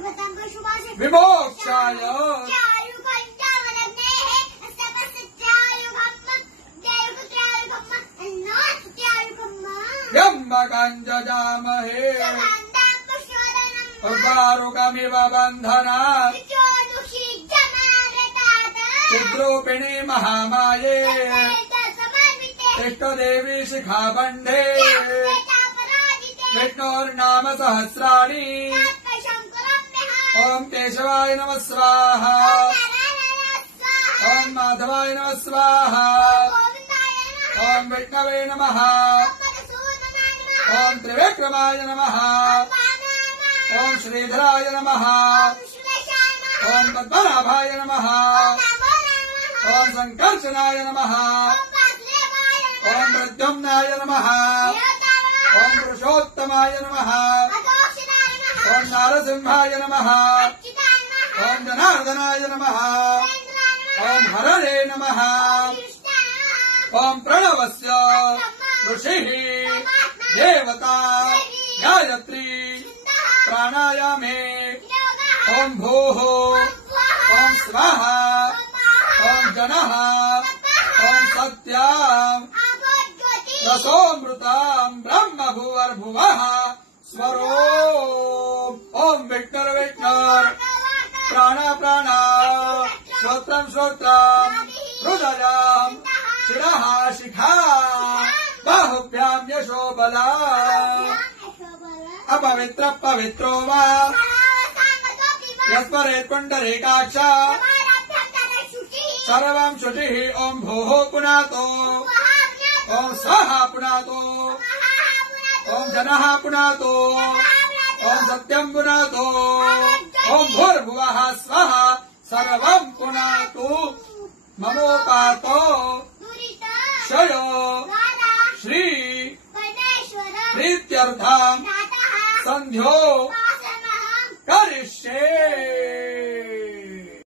विमोक्षाय त्र्यम्बकं जजामहे उर्वारुकमिव बन्धनात् चिद्रूपिणी महामाये इष्टदेवी शिखाबन्धे विष्णोर्नाम सहस्राणि ओम केशवाय नमः स्वाहा ओम माधवाय नमः स्वाहा ओम विष्णवे नमः ओम त्रिविक्रमाय नमः ओम श्रीधराय नमः ओम पद्मनाभाय नमः ओम संकर्षणाय नमः ओम प्रद्युम्नाय नमः ओम पुरुषोत्तमाय नमः ओम नारसिंहाय नमः ओम जनार्दनाय नमः ओम हरणे नमः ओम प्रणवस्य ऋषिः देवता गायत्री प्राणायामे ओम भूः ओम स्वाहा ओम जनः ओम सत्याम् रसोऽमृताम् ब्रह्म भुवर्भुवः स्वरो ओम विष्णुर विष्णुर प्राण प्राण श्रोत्रम श्रोत्रम हृदयम् शिरः शिखा बाहुभ्याम् यशो बला अपवित्र पवित्रो वा यस्मरेत् पुण्डरीकाक्ष सर्वं शुचिः ओम भूः पुनातो ओम स्वाहा पुनातो ओम जनः पुनातो ओम सत्यं पुनातो ओम भूर्भुवः स्वः सर्वं पुनातु ममोपातो क्षयो श्री प्रीत्यर्थं संध्यो